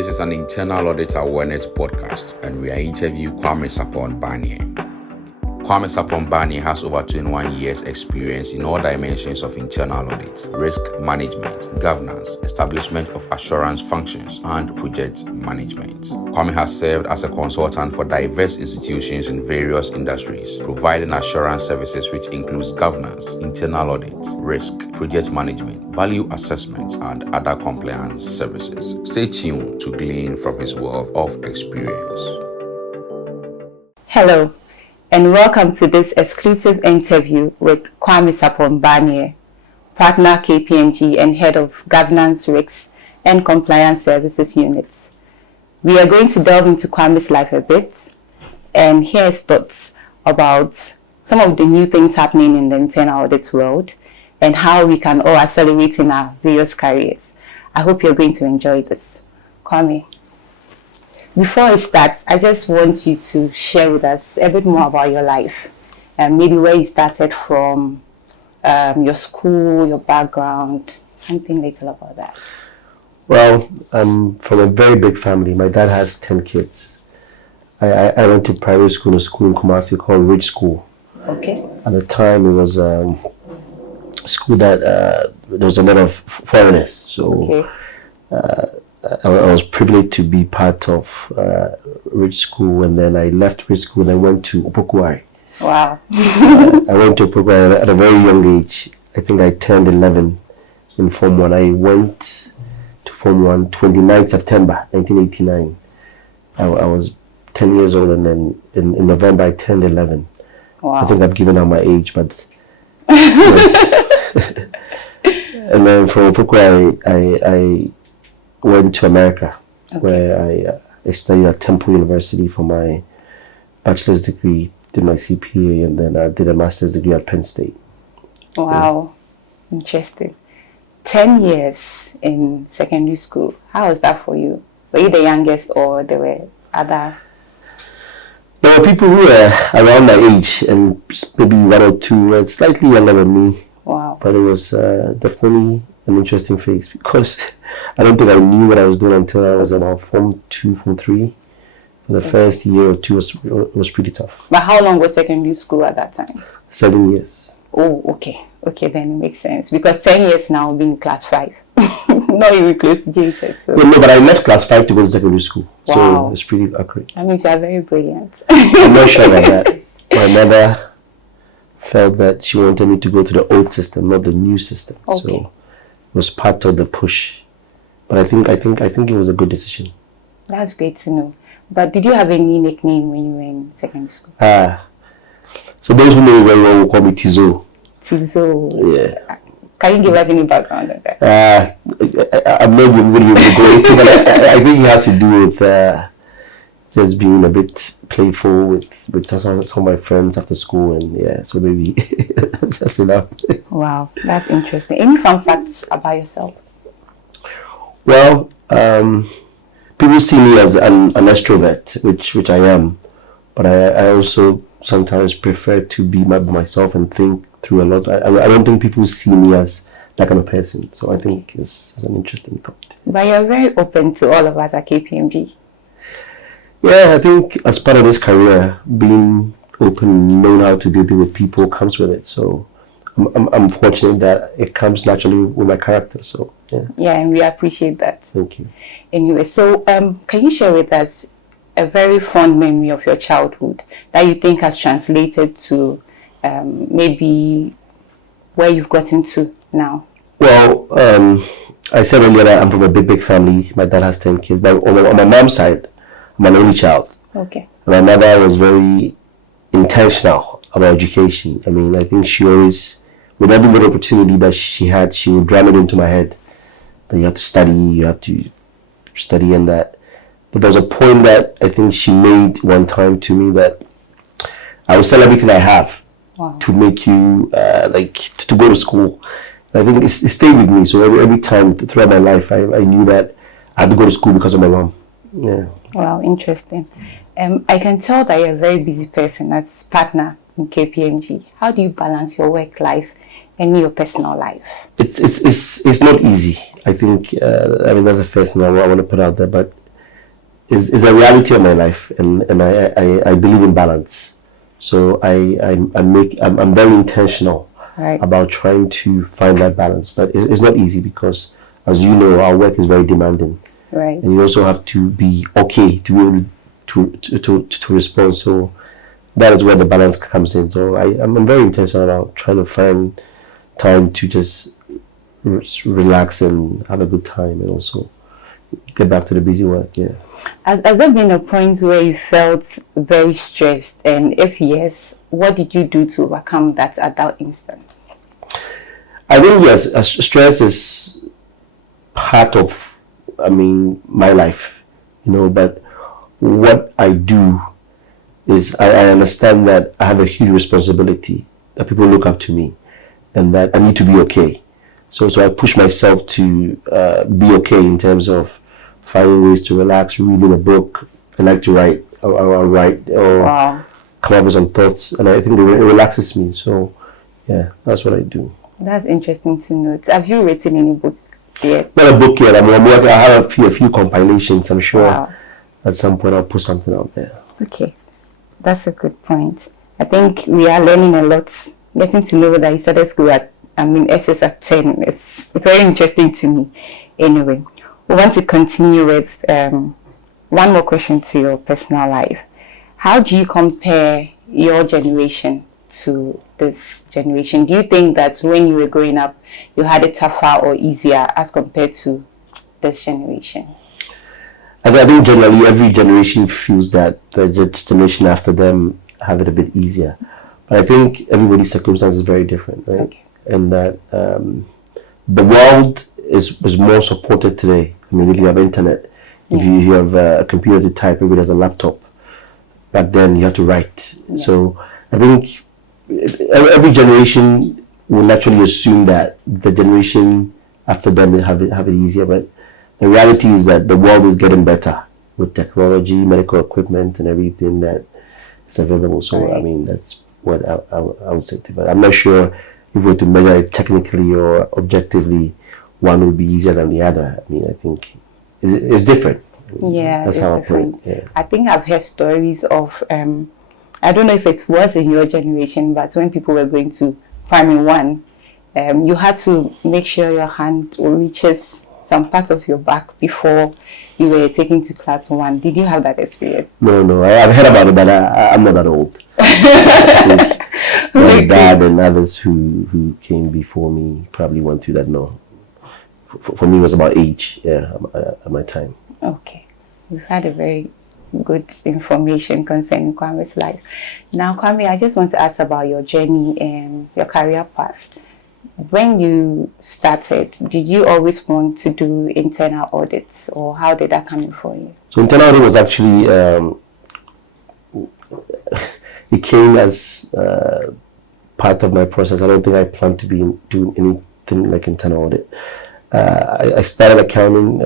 This is an Internal Audit Awareness podcast, and we are interviewing Kwame Sarpong Barnieh. Kwame Sarpong Barnieh has over 21 years experience in all dimensions of internal audit, risk management, governance, establishment of assurance functions, and project management. Kwame has served as a consultant for diverse institutions in various industries, providing assurance services which includes governance, internal audit, risk, project management, value assessment, and other compliance services. Stay tuned to glean from his wealth of experience. Hello, and welcome to this exclusive interview with Kwame Sarpong Barnieh, partner KPMG and head of Governance, Risks and Compliance Services Units. We are going to delve into Kwame's life a bit and hear his thoughts about some of the new things happening in the internal audit world and how we can all accelerate in our various careers. I hope you're going to enjoy this. Kwame, before I start, I just want you to share with us a bit more about your life and maybe where you started from, your school, your background, something little about that. Well, I'm from a very big family. My dad has 10 kids. I went to private school, a school in Kumasi called Enrich School. Okay. At the time, it was a school that there was a lot of foreigners. So Okay. I was privileged to be part of Rich School, and then I left Rich School and I went to Opokuari. Wow. I went to Opokuari at a very young age. I think I turned 11 in Form 1. I went to Form 1 29 September 1989. I was 10 years old, and then in November I turned 11. Wow. I think I've given out my age, but yes. And then from Opokuari, I went to America, where I studied at Temple University for my bachelor's degree, did my CPA, and then I did a master's degree at Penn State. Wow. Yeah. Interesting. 10 years in secondary school. How was that for you? Were you the youngest or there were other? There were people who were around my age, and maybe one or two were slightly younger than me. Wow. But it was definitely an interesting phase, because I don't think I knew what I was doing until I was about Form 2, Form 3. The first year or two was pretty tough. But how long was secondary school at that time? 7 years. Oh, okay. Okay, then it makes sense. Because 10 years now being class 5. Not even close to JHS. So. Yeah, no, but I left class 5 to go to secondary school. Wow. So it's pretty accurate. That means you are very brilliant. I'm not sure about that. My mother felt that she wanted me to go to the old system, not the new system. Okay. So it was part of the push. But I think it was a good decision. That's great to know. But did you have any nickname when you were in secondary school? So those who know me very well will call me Tizo. Tizo. Yeah. Can you give us any background on that? I'm not going to go into, but I think it has to do with just being a bit playful with some of my friends after school, and yeah, so maybe that's enough. Wow, that's interesting. Any fun facts about yourself? Well, people see me as an extrovert, which I am, but I also sometimes prefer to be by myself and think through a lot. I don't think people see me as that kind of person, so I think it's an interesting thought. But you're very open to all of us at KPMG. Yeah, I think as part of this career, being open, knowing how to deal with people comes with it. So I'm fortunate that it comes naturally with my character. So yeah. Yeah, and we appreciate that. Thank you. Anyway, so can you share with us a very fond memory of your childhood that you think has translated to maybe where you've gotten to now? Well, I said earlier that I'm from a big family. My dad has 10 kids, but on my mom's side, I'm an only child. Okay. My mother was very intentional about education. I mean, I think she always, with every little opportunity that she had, she would drum it into my head that you have to study and that. But there was a point that I think she made one time to me that I will sell everything I have. Wow. To make you to go to school. I think it stayed with me. So every time throughout my life, I knew that I had to go to school because of my mom. Yeah. Wow, interesting. I can tell that you're a very busy person as partner in KPMG. How do you balance your work life and your personal life? It's not easy. I think that's the first thing I want to put out there. But is a reality of my life, and I believe in balance. So I'm very intentional about trying to find that balance. But it's not easy because, as you know, our work is very demanding. Right. And you also have to be okay to be able to respond. So that is where the balance comes in. So I'm very intentional about trying to find time to just relax and have a good time, and also get back to the busy work. Yeah. Has there been a point where you felt very stressed? And if yes, what did you do to overcome that at that instance? I think yes, stress is part of, my life, but what I do is I understand that I have a huge responsibility, that people look up to me, and that I need to be okay. So I push myself to be okay in terms of finding ways to relax, reading a book. I like to write or come up with some thoughts, and I think it relaxes me. So yeah, that's what I do. That's interesting to note. Have you written any book yet? Not a book yet. I'm working. I have a few compilations. I'm sure at some point I'll put something out there. Okay, that's a good point. I think we are learning a lot. Getting to know that you started school at SS at 10. It's very interesting to me. Anyway, we want to continue with one more question to your personal life. How do you compare your generation to this generation? Do you think that when you were growing up, you had it tougher or easier as compared to this generation? I think generally every generation feels that the generation after them have it a bit easier. But I think everybody's circumstance is very different, right? Okay. And that the world is more supported today. If you have internet, if you have a computer to type, everybody has a laptop. Back then you had to write. Yeah. So I think every generation will naturally assume that the generation after them will have it easier. But the reality is that the world is getting better with technology, medical equipment, and everything that is available. So that's what I would say to that. I'm not sure if we were to measure it technically or objectively, one would be easier than the other. I think it's different. Yeah, that's how I put it. Yeah. I think I've heard stories of I don't know if it was in your generation, but when people were going to primary 1, you had to make sure your hand reaches some part of your back before you were taken to class 1. Did you have that experience? No. I've heard about it, but I'm not that old. My dad and others who came before me probably went through that. No. For me, it was about age, at my time. Okay. We've had a very good information concerning Kwame's life. Now, Kwame, I just want to ask about your journey and your career path. When you started, did you always want to do internal audits, or how did that come in for you? So internal audit was actually, it came as part of my process. I don't think I planned to be doing anything like internal audit. I started accounting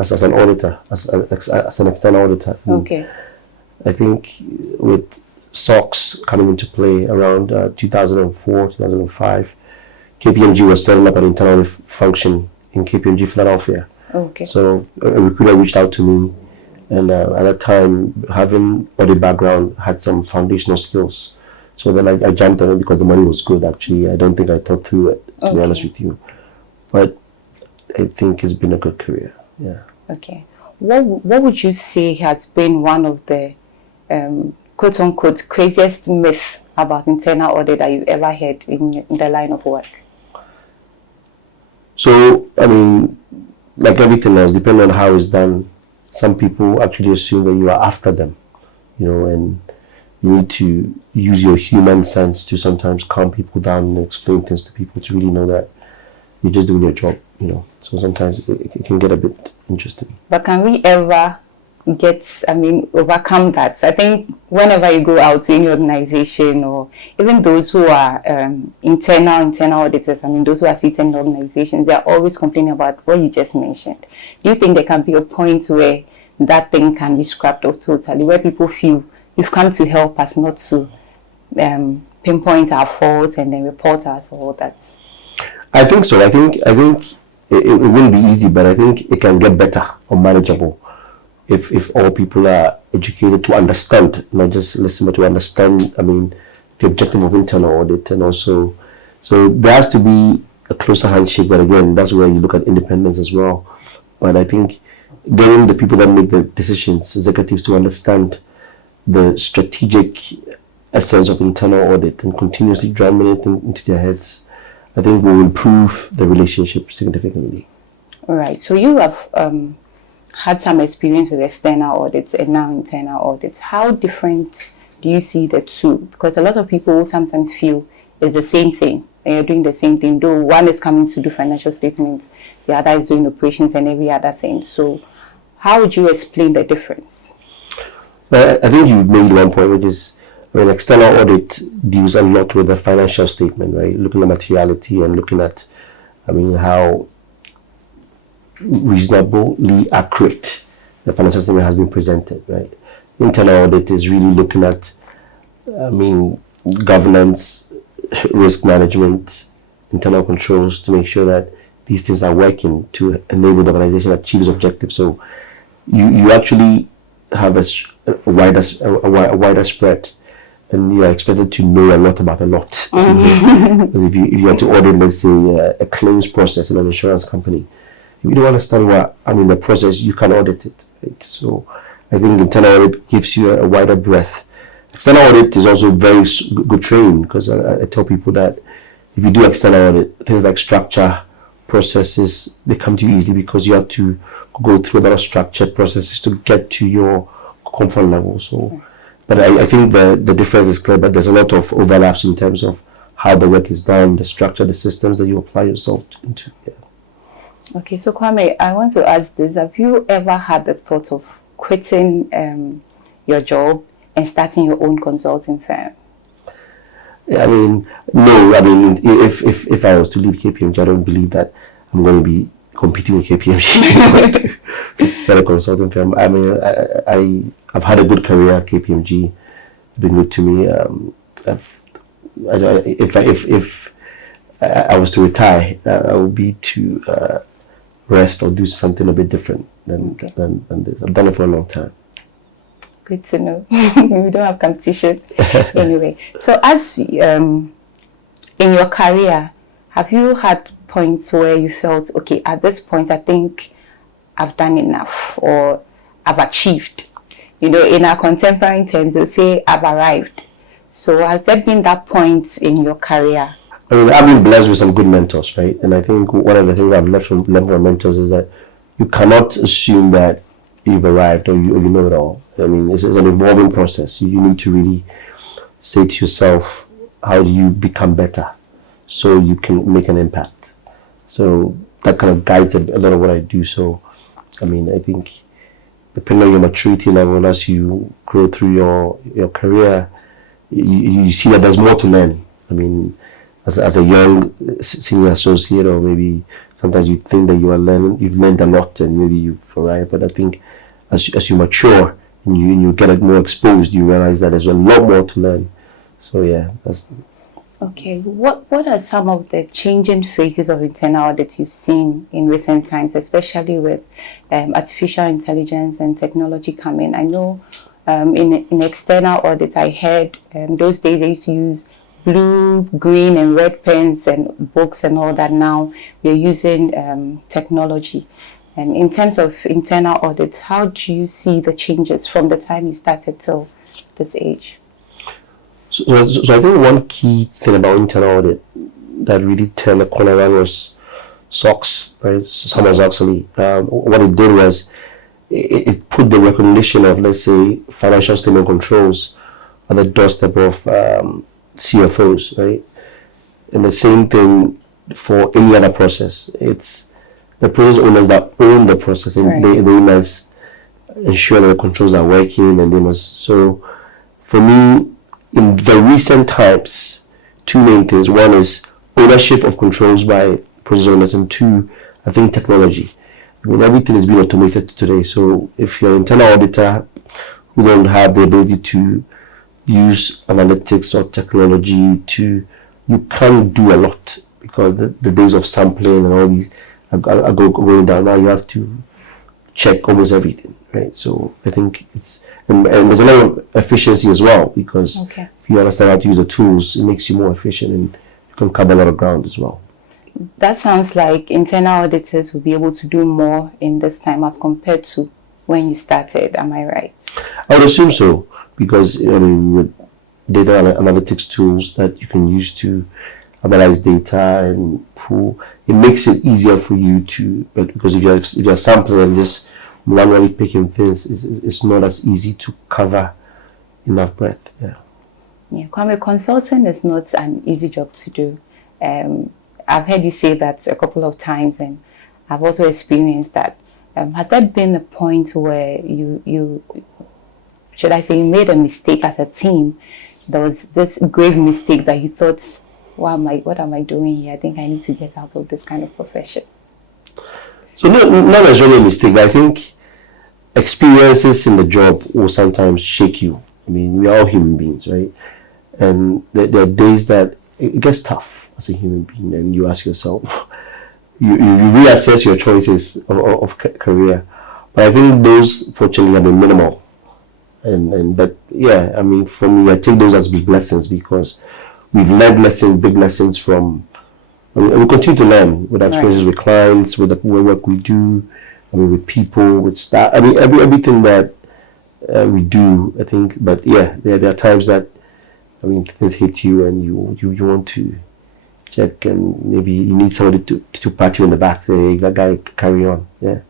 as an auditor, as an external auditor. Okay. I think with SOX coming into play around 2004, 2005, KPMG was setting up an internal audit function in KPMG Philadelphia. Okay. So a recruiter reached out to me, and at that time, having audit background, had some foundational skills. So then I jumped on it because the money was good. Actually, I don't think I thought through it, to be honest with you. But I think it's been a good career. Yeah. Okay. What would you say has been one of the quote unquote craziest myths about internal audit that you've ever heard in the line of work? So like everything else, depending on how it's done, some people actually assume that you are after them, and you need to use your human sense to sometimes calm people down and explain things to people to really know that you're just doing your job, So sometimes it can get a bit interesting. But can we ever overcome that? I think whenever you go out to any organization, or even those who are internal auditors, those who are sitting in organizations, they're always complaining about what you just mentioned. Do you think there can be a point where that thing can be scrapped off totally, where people feel you've come to help us, not to pinpoint our faults and then report us or all that? I think so. I think it will be easy, but I think it can get better or manageable. if all people are educated to understand, not just listen, but to understand, I mean, the objective of internal audit, and also, so there has to be a closer handshake. But again, that's where you look at independence as well. But I think getting the people that make the decisions, executives, to understand the strategic essence of internal audit and continuously driving it into their heads, I think will improve the relationship significantly. All right. So you have had some experience with external audits and now internal audits. How different do you see the two? Because a lot of people sometimes feel it's the same thing. And you're doing the same thing, though one is coming to do financial statements, the other is doing operations and every other thing. So how would you explain the difference? Well, I think you made one point, which is, I mean, external audit deals a lot with the financial statement, right? Looking at materiality and looking at, I mean, how reasonably accurate the financial statement has been presented, right? Internal audit is really looking at, I mean, governance, risk management, internal controls to make sure that these things are working to enable the organization to achieve its objectives. So you actually have a wider spread, and you are expected to know a lot about a lot. Because if you are to audit, let's say, a claims process in an insurance company, if you don't understand what, I mean, the process, you can audit it. Right? So I think internal audit gives you a wider breadth. External audit is also very good training, because I tell people that if you do external audit, things like structure, processes, they come to you easily, because you have to go through a lot of structured processes to get to your comfort level. So, but I think the difference is clear, but there's a lot of overlaps in terms of how the work is done, the structure, the systems that you apply yourself into. Yeah. Okay, so Kwame, I want to ask this. Have you ever had the thought of quitting your job and starting your own consulting firm? I mean, no. I mean, if I was to leave KPMG, I don't believe that I'm going to be competing with KPMG to start a consulting firm. I mean, I've had a good career at KPMG. It's been good to me. If I was to retire, I would be to rest or do something a bit different than this. I've done it for a long time. Good to know. We don't have competition. Anyway, so as in your career, have you had points where you felt, okay, at this point, I think I've done enough, or I've achieved? You know, in our contemporary terms, they'll say, I've arrived. So has there been that point in your career? I mean, I've been blessed with some good mentors, right? And I think one of the things I've learned from mentors is that you cannot assume that you've arrived or you know it all. I mean, it's an evolving process. You need to really say to yourself, how do you become better so you can make an impact? So that kind of guides a lot of what I do. So, I mean, I think depending on your maturity level, as you grow through your career, you see that there's more to learn. I mean, as a young senior associate, or maybe sometimes you think that you've learned a lot and maybe you've arrived. But I think as you mature and you get more exposed, you realize that there's a lot more to learn. So yeah, that's. Okay, what are some of the changing phases of internal audit you've seen in recent times, especially with artificial intelligence and technology coming? I know in external audit, I heard those days they used to use blue, green, and red pens and books and all that. Now we're using technology. And in terms of internal audits, how do you see the changes from the time you started till this age? So I think one key thing about internal audit that really turned the corner around was SOX, right? Summers Oxley. What it did was it put the recognition of, let's say, financial statement controls on the doorstep of CFOs, right? And the same thing for any other process. It's the process owners that own the process, and right. they must ensure that the controls are working, and they must. So for me, in the recent times, two main things. One is ownership of controls by process owners, and two, I think, technology. I mean, everything is being automated today. So if you're an internal auditor who don't have the ability to use analytics or technology, you can't do a lot, because the days of sampling and all these are going down. Now you have to check almost everything, right? So I think and there's a lot of efficiency as well, because if you understand how to use the tools, it makes you more efficient and you can cover a lot of ground as well. That sounds like internal auditors will be able to do more in this time as compared to when you started. Am I right? I would assume so, because with data analytics tools that you can use to analyze data and pull, it makes it easier for you to. But because if you're sampling and just manually picking things, it's not as easy to cover enough breadth. Kwame, consulting is not an easy job to do. I've heard you say that a couple of times, and I've also experienced that. Has there been a point where you should I say, you made a mistake as a team? There was this grave mistake that you thought, wow, what am I doing here? I think I need to get out of this kind of profession. So not necessarily a mistake, but I think experiences in the job will sometimes shake you. I mean, we are all human beings, right? And there are days that it gets tough as a human being, and you ask yourself, you reassess your choices of career. But I think those, fortunately, have been minimal. But yeah, I mean, for me, I take those as big lessons, because we've learned big lessons from, and we continue to learn with our experiences with clients, with the work we do, I mean, with people, with staff. I mean, everything that we do, I think. But yeah, there are times that, I mean, things hit you and you want to check, and maybe you need somebody to pat you on the back, say, hey, that guy, carry on. Yeah.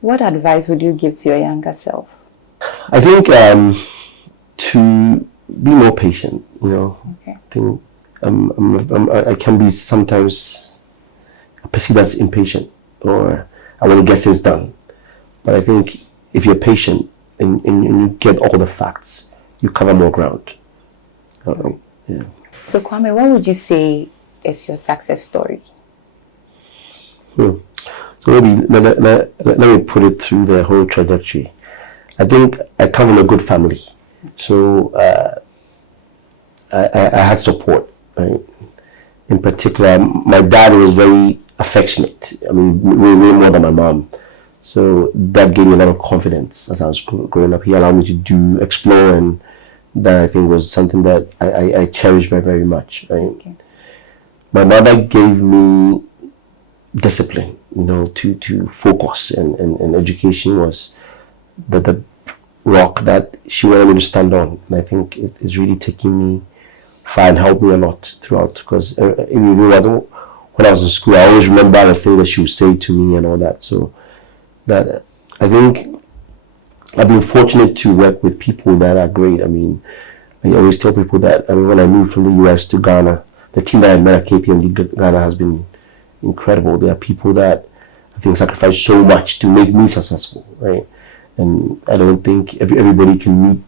What advice would you give to your younger self? I think to be more patient. I think I can be sometimes perceived as impatient, or I want to get things done. But I think if you're patient and you get all the facts, you cover more ground. Yeah. So Kwame, what would you say is your success story? So maybe let me put it through the whole trajectory. I think I come from a good family, so I had support. Right? In particular, my dad was very affectionate. I mean, way more than my mom. So that gave me a lot of confidence as I was growing up. He allowed me to explore, and that I think was something that I cherish very, very much. Right? Okay. My mother gave me discipline, to focus, and education was the rock that she wanted me to stand on. And I think it is really taking me far and helped me a lot throughout, because when I was in school, I always remember the things that she would say to me and all that. So that I think I've been fortunate to work with people that are great. I mean, I always tell people that, I mean, when I moved from the US to Ghana, the team that I met at KPMG Ghana has been incredible. There are people that I think sacrifice so much to make me successful, right? And I don't think everybody can meet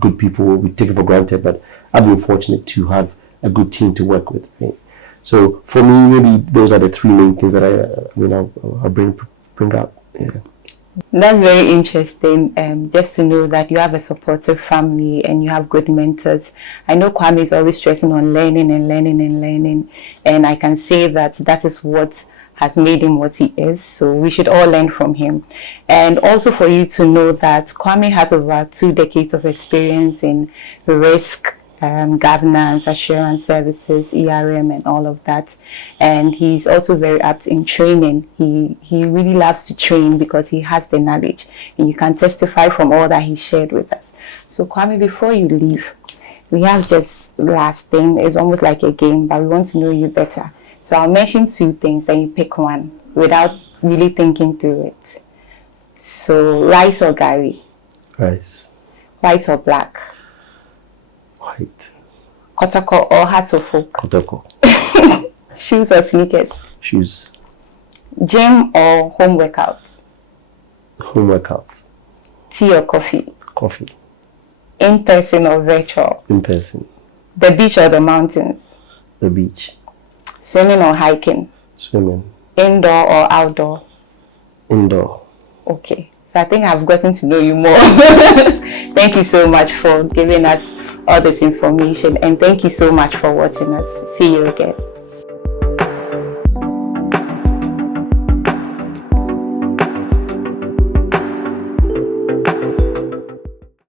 good people. We take it for granted, but I've been fortunate to have a good team to work with. Right? So for me, maybe those are the three main things that I'll bring up. Yeah. That's very interesting. Just to know that you have a supportive family and you have good mentors. I know Kwame is always stressing on learning and learning and learning, and I can say that is what has made him what he is. So we should all learn from him. And also for you to know that Kwame has over 2 decades of experience in risk, governance, assurance services, ERM, and all of that. And he's also very apt in training. He really loves to train because he has the knowledge, and you can testify from all that he shared with us. So Kwame, before you leave, we have just last thing. It's almost like a game, but we want to know you better. So I'll mention 2 things and you pick one without really thinking through it. So rice or gari? Rice. White or black? White. Kotoko or hatofo? Kotoko. Shoes or sneakers? Shoes. Gym or home workout? Home workout. Tea or coffee? Coffee. In person or virtual? In person. The beach or the mountains? The beach. Swimming or hiking? Swimming. Indoor or outdoor? Indoor. Okay. So I think I've gotten to know you more. Thank you so much for giving us all this information, and thank you so much for watching us. See you again.